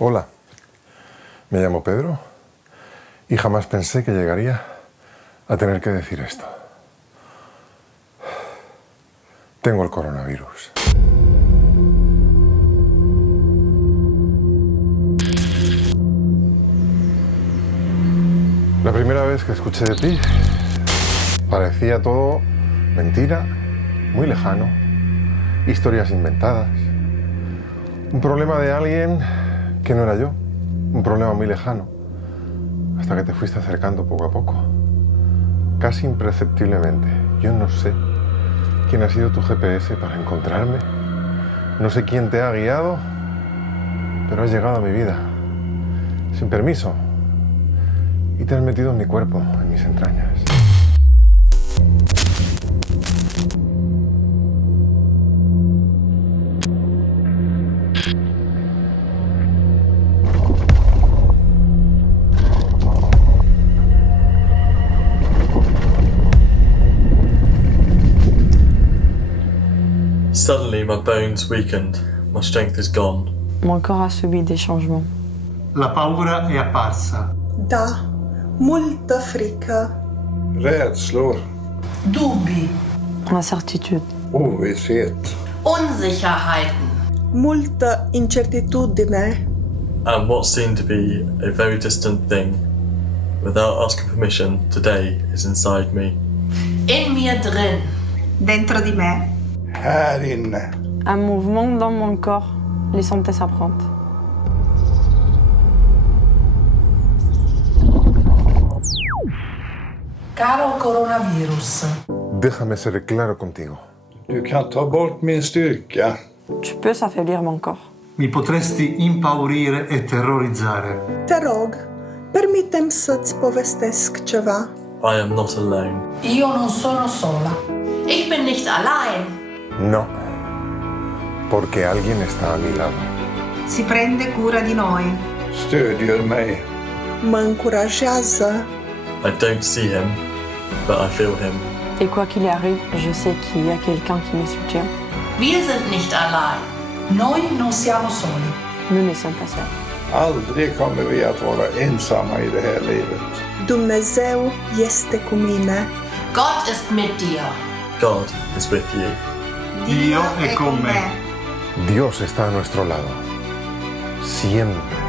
Hola, me llamo Pedro y jamás pensé que llegaría a tener que decir esto. Tengo el coronavirus. La primera vez que escuché de ti, parecía todo mentira, muy lejano, historias inventadas. Un problema de alguien que no era yo, un problema muy lejano, hasta que te fuiste acercando poco a poco, casi imperceptiblemente. Yo no sé quién ha sido tu GPS para encontrarme, no sé quién te ha guiado, pero has llegado a mi vida, sin permiso, y te has metido en mi cuerpo, en mis entrañas. Suddenly my bones weakened, my strength is gone. Mon corps a subi des changements. La paura è apparsa. Da, multă frică. Rädslor, Dubbi, Incertitude. ovisshet. Unsicherheiten. Multă incertitudine. And what seemed to be a very distant thing, without asking permission, today is inside me. In mir drin. Dentro di me. Här inne. Un mouvement dans mon corps, les santé s'apprendre. Caro coronavirus, Déjame ser claro contigo. Du kan ta bort min styrka. Tu peux affaiblir mon corps. Mi potresti impaurire e terrorizzare. Te rog, permitem să-ți povestesc ceva. I am not alone. io non sono sola. Ich bin nicht allein. No, porque alguien está a mi lado. Si prende cura di noi. Stödjer mig. Mă încurajează. I don't see him, but I feel him. Et quoi qu'il arrive, je sais qu'il y a quelqu'un qui me soutient. Wir sind nicht allein. Noi non siamo soli. Nous ne sommes pas seuls. Aldrig kommer vi att vara ensamma i det här livet. Dumnezeu este cu mine. Gott ist mit dir. God is with you. Dio è con me. Dios está a nuestro lado. Siempre.